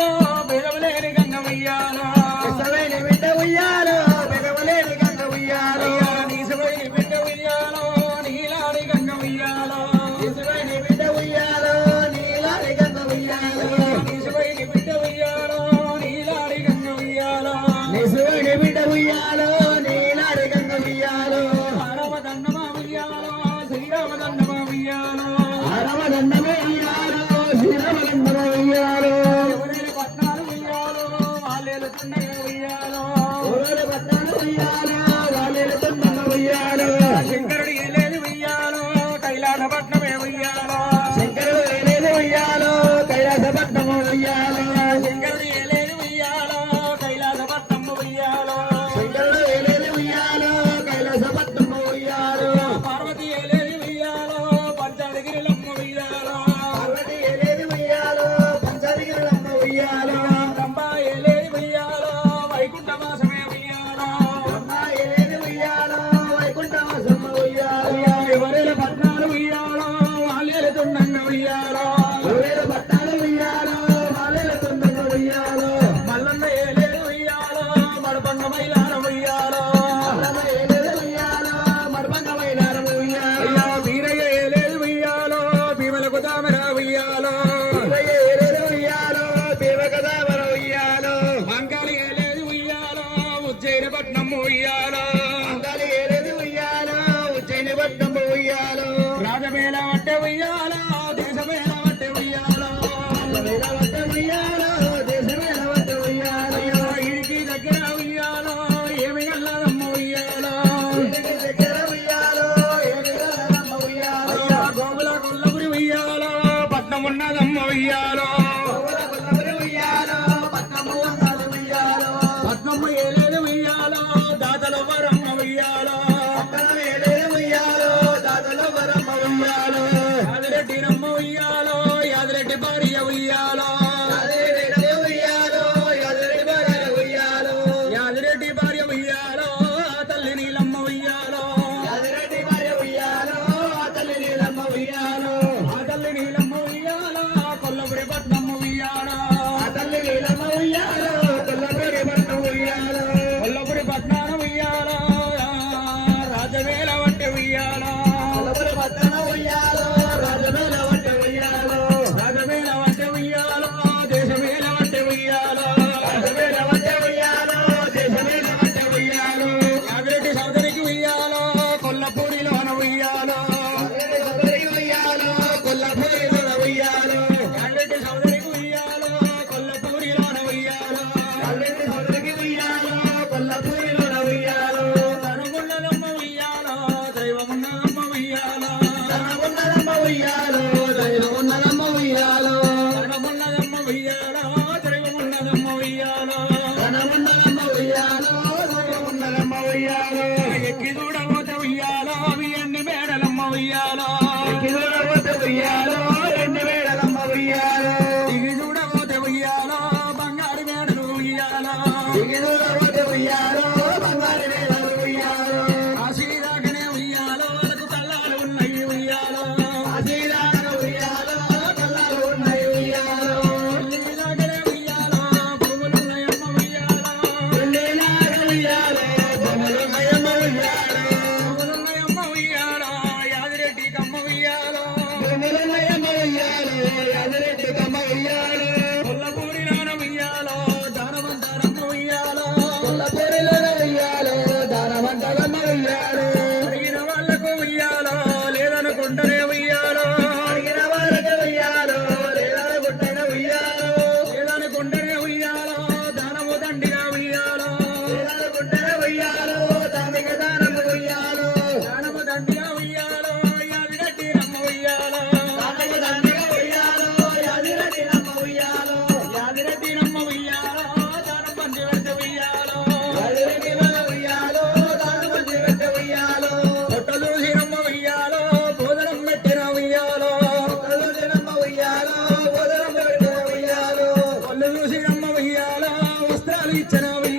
ఉయ్యాలో బెదవలేని గంగ ఉయ్యాలో. నిజమైన బిడ్డ ఉయ్యాలో బెదవలేని గంగ ఉయ్యాలో. నిజమైన బిడ్డ ఉయ్యాలో నీలాని గంగ పోదామరా ఉయ్యాలో ఉయ్యాలో. పద్మమ్మ ఏలేడు ఉయ్యాలో దాతల వరమ్మ ఉయ్యాలో. ఉయ్యాలో యాదరెడ్డి భార్య ఉయ్యాలో. ఉయ్యాలో ఎక్కి ఉయ్యాలో అవి అన్ని మేడలమ్మ ఉయ్యాలో ఎక్కి దూడబోతే ఉయ్యాలో ಈ ಚುನಾವಣೆ